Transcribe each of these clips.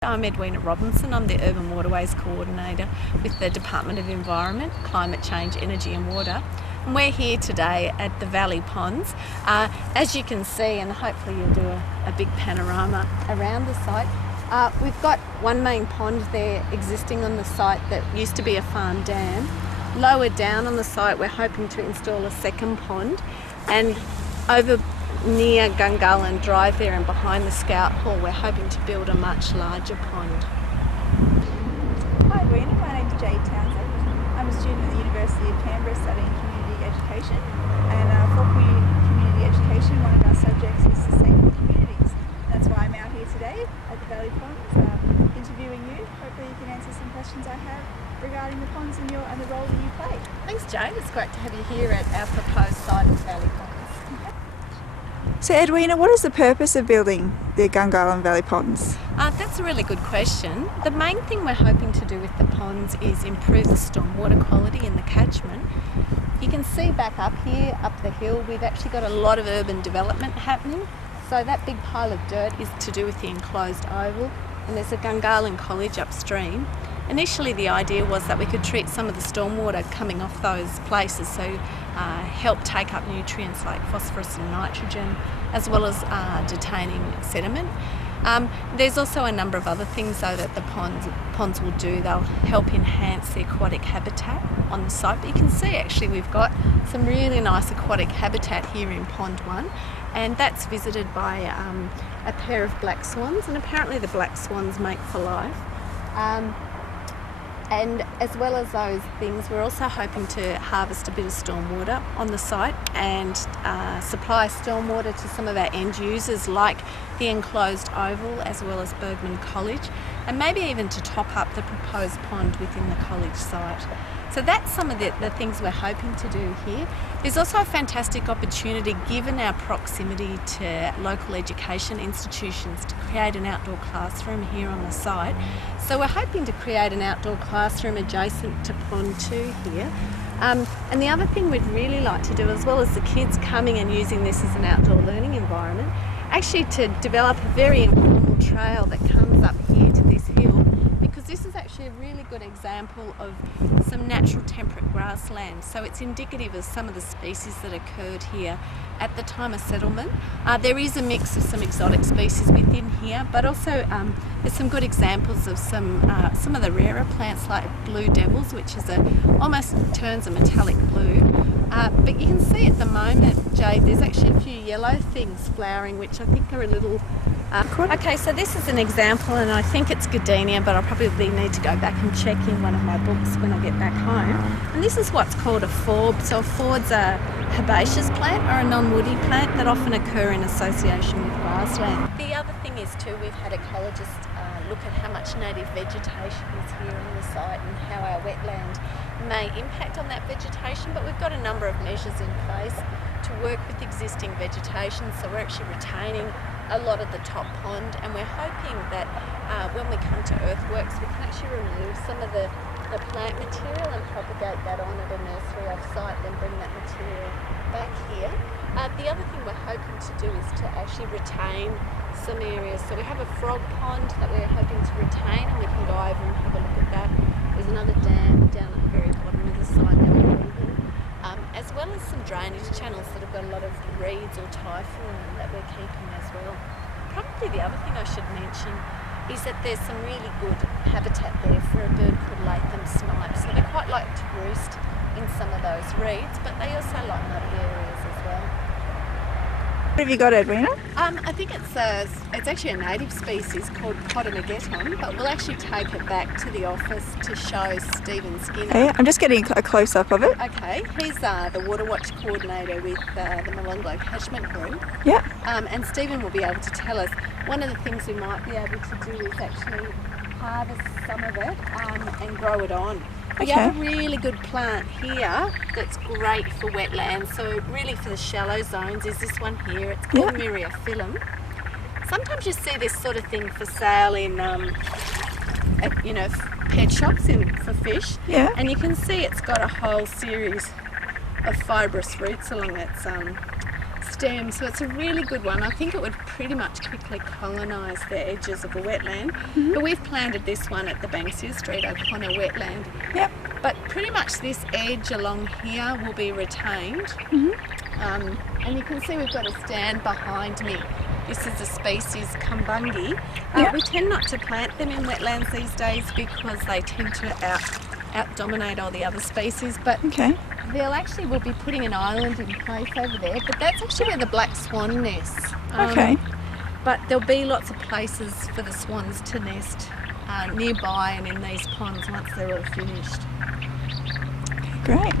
I'm Edwina Robinson. I'm the Urban Waterways Coordinator with the Department of Environment, Climate Change, Energy and Water. And we're here today at the Valley Ponds. As you can see, and hopefully you'll do a big panorama around the site, we've got one main pond there existing on the site that used to be a farm dam. Lower down on the site we're hoping to install a second pond, and over near Gungahlin Drive there and behind the Scout Hall we're hoping to build a much larger pond. Hi Edwina, my name is Jade Townsend. I'm a student at the University of Canberra studying community education, and for community education one of our subjects is sustainable communities. That's why I'm out here today at the Valley Ponds interviewing you. Hopefully you can answer some questions I have regarding the ponds and the role that you play. Thanks Jade, it's great to have you here at our proposed site at Valley Ponds. So Edwina, what is the purpose of building the Gungahlin Valley Ponds? That's a really good question. The main thing we're hoping to do with the ponds is improve the stormwater quality in the catchment. You can see back up here, up the hill, we've actually got a lot of urban development happening. So that big pile of dirt is to do with the enclosed oval, and there's a Gungahlin College upstream. Initially the idea was that we could treat some of the stormwater coming off those places, so help take up nutrients like phosphorus and nitrogen, as well as detaining sediment. There's also a number of other things though that the ponds will do. They'll help enhance the aquatic habitat on the site. But you can see actually we've got some really nice aquatic habitat here in Pond 1, and that's visited by a pair of black swans, and apparently the black swans mate for life. And as well as those things, we're also hoping to harvest a bit of stormwater on the site and supply stormwater to some of our end users like the enclosed oval as well as Bergman College, and maybe even to top up the proposed pond within the college site. So that's some of the things we're hoping to do here. There's also a fantastic opportunity, given our proximity to local education institutions, to create an outdoor classroom here on the site. So we're hoping to create an outdoor classroom adjacent to Pond 2 here. And the other thing we'd really like to do, as well as the kids coming and using this as an outdoor learning environment, actually to develop a very informal trail that comes up here to this hill, because this is actually a really good example of some natural temperate grassland. So it's indicative of some of the species that occurred here at the time of settlement. There is a mix of some exotic species within here, but also there's some good examples of some of the rarer plants like blue devils, which is almost turns a metallic blue. But you can see at the moment, Jade, there's actually a few yellow things flowering, which I think are a little... Okay, so this is an example, and I think it's gardenia, but I'll probably need to go back and check in one of my books when I get back home. And this is what's called a forb. So a ford's a herbaceous plant or a non-woody plant that often occur in association with grassland. The other thing is too, we've had ecologists look at how much native vegetation is here on the site and how our wetland may impact on that vegetation, but we've got a number of measures in place to work with existing vegetation, so we're actually retaining a lot of the top pond, and we're hoping that when we come to earthworks we can actually remove some of the plant material and propagate that on at a nursery off-site, then bring that material back here. The other thing we're hoping to do is to actually retain some areas. So we have a frog pond that we're hoping to retain, and we can go over and have a look at that. There's another dam down at the very bottom of the site that we're leaving, as well as some drainage channels that have got a lot of reeds or typhoon that we're keeping as well. Probably the other thing I should mention is that there's some really good habitat there for a bird called Latham snipe. So they quite like to roost in some of those reeds, but they also like muddy areas as well. What have you got, Edwina? I think it's actually a native species called Potamogeton, but we'll actually take it back to the office to show Stephen Skinner. Okay, I'm just getting a close-up of it. Okay, he's the Water Watch coordinator with the Molonglo Catchment Group. Yeah. And Stephen will be able to tell us, one of the things we might be able to do is actually harvest some of it and grow it on. We have a really good plant here that's great for wetlands, so really for the shallow zones is this one here. It's called Myriaphyllum. Sometimes you see this sort of thing for sale in pet shops for fish, and you can see it's got a whole series of fibrous roots along its stem, so it's a really good one. I think it would pretty much quickly colonise the edges of a wetland. But we've planted this one at the Banksia Street O'Connor wetland. Yep. But pretty much this edge along here will be retained. And you can see we've got a stand behind me. This is a species, Kumbungi. We tend not to plant them in wetlands these days because they tend to out-dominate all the other species. But we'll be putting an island in place over there. But that's actually where the black swan nests. But there'll be lots of places for the swans to nest nearby and in these ponds once they're all finished. Great.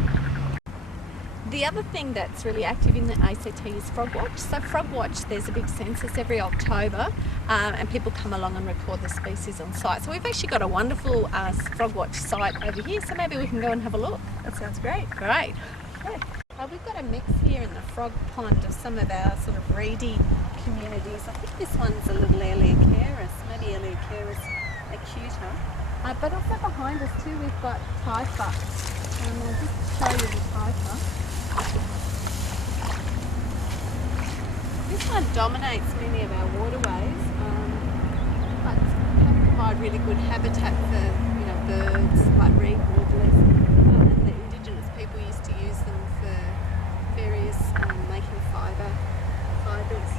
The other thing that's really active in the ACT is Frog Watch. So Frog Watch, there's a big census every October and people come along and record the species on site. So we've actually got a wonderful Frog Watch site over here, so maybe we can go and have a look. That sounds great. Great. Okay. We've got a mix here in the frog pond of some of our sort of reedy communities. I think this one's a little Eleocharis, maybe Eleocharis acuta. But also behind us too we've got typha. I'll just show you the typha. This one dominates many of our waterways, but can provide really good habitat for birds like reed warblers, and the indigenous people used to use them for various making fibres.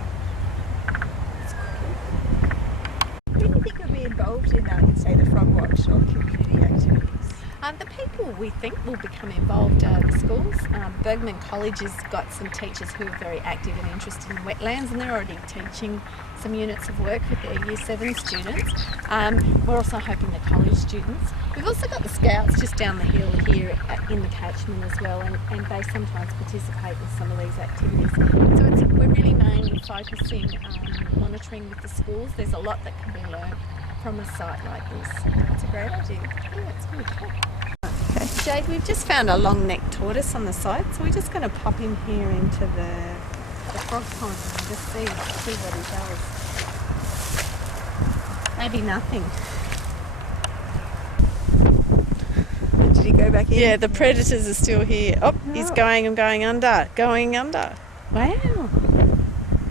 Who do you think would be involved in, say, the Frog Watch or community activities? The people we think will become involved are the schools. Bergman College has got some teachers who are very active and interested in wetlands, and they're already teaching some units of work with their Year 7 students. We're also hoping the college students. We've also got the scouts just down the hill here in the catchment as well, and they sometimes participate with some of these activities. So we're really mainly focusing on monitoring with the schools. There's a lot that can be learned from a site like this. That's a great idea. Yeah, it's really cool. Okay. Jade, we've just found a long-necked tortoise on the site, so we're just going to pop him here into the frog pond and just see what he does. Maybe nothing. Did he go back in? Yeah, the predators are still here. Oh, he's going under. Wow.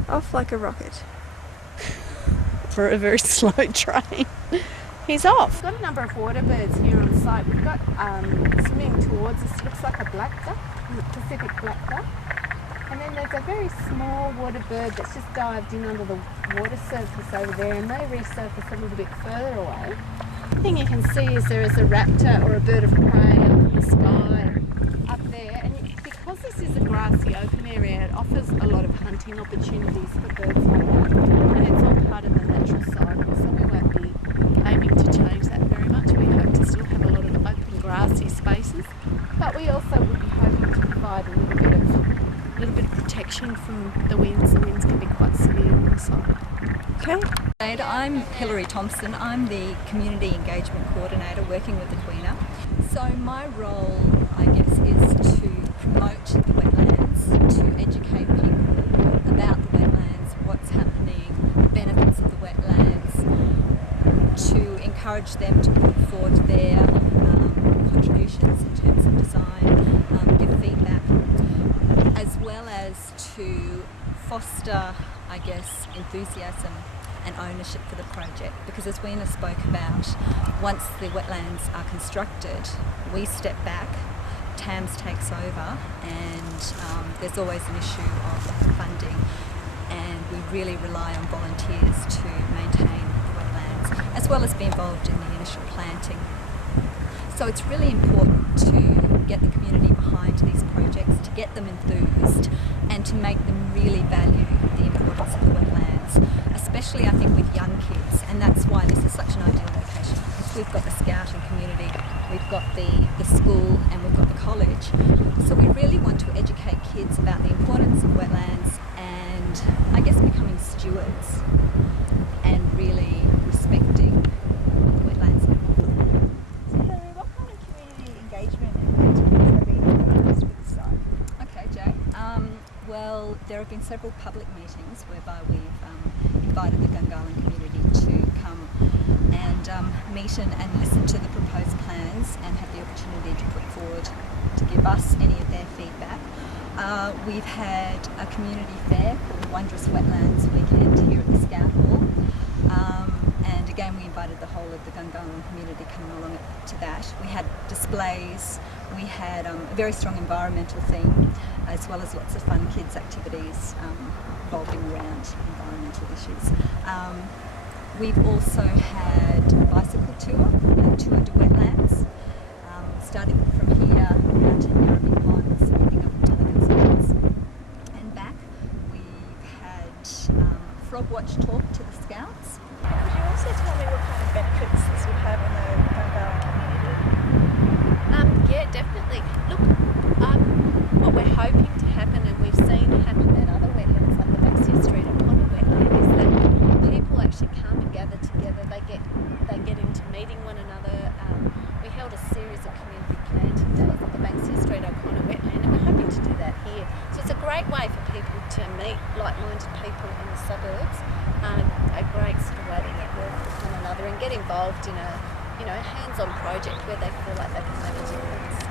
Off like a rocket. For a very slow train. He's off. We've got a number of water birds here on site. We've got swimming towards us, looks like a black duck, Pacific black duck. And then there's a very small water bird that's just dived in under the water surface over there and may resurface a little bit further away. The thing you can see is there is a raptor or a bird of prey up in the sky up there. And because this is a grassy open area, it offers a lot of hunting opportunities for birds like that. And it's all part of the natural cycle, so we won't be aiming to change that very much. We hope to still have a lot of open grassy spaces, but we also would be hoping to provide a little bit of protection from the winds. The winds can be quite severe on the site. Okay. I'm Hilary Thompson. I'm the Community Engagement Coordinator working with the Queener. So my role, I guess, is to promote the wetlands, to educate people about the wetlands, what's happening, the benefits of the wetlands, to encourage them to put forward their contributions in terms of design, give feedback, as well as to foster, I guess, enthusiasm and ownership for the project, because as Weena spoke about, once the wetlands are constructed, we step back, TAMS takes over, and there's always an issue of funding, and we really rely on volunteers to maintain the wetlands, as well as be involved in the initial planting. So it's really important to get the community behind these projects, to get them enthused, and to make them really value the importance of the wetlands, especially I think with young kids, and that's why this is such an ideal location, because we've got the scouting community, we've got the school, and we've got the college. So we really want to educate kids about the importance of wetlands and I guess becoming stewards and really respecting the wetlands. So Hilary, what kind of community engagement activities have been organised with the site? Okay, Jay. Well, there have been several public meetings whereby we've invited the Gungahlin community to come and meet and listen to the proposed plans and have the opportunity to put forward, to give us any of their feedback. we've had a community fair called Wondrous Wetlands Weekend here at the Scout Hall. And again, we invited the whole of the Gungahlin community coming along to that. We had displays, we had a very strong environmental theme, as well as lots of fun kids' activities revolving around environmental issues. We've also had a bicycle tour, a tour to wetlands, starting from here around to Gungahlin Ponds, ending up at Mulligan's Ponds and back. We've had frog watch talk to the scouts. Could you also tell me what kind of benefits this would have on the Gungahlin community? Yeah, definitely. Look, what we're hoping to happen, and we've seen happen at other wetlands like the Banksia Street or Connor wetland, is that people actually come and gather together. They get into meeting one another. We held a series of community planting days at the Banksia Street O'Connor wetland, and we're hoping to do that here. So it's a great way for people to meet like-minded people in the suburbs. A great sort of way to network with one another and get involved in a hands-on project where they feel like they can make a difference.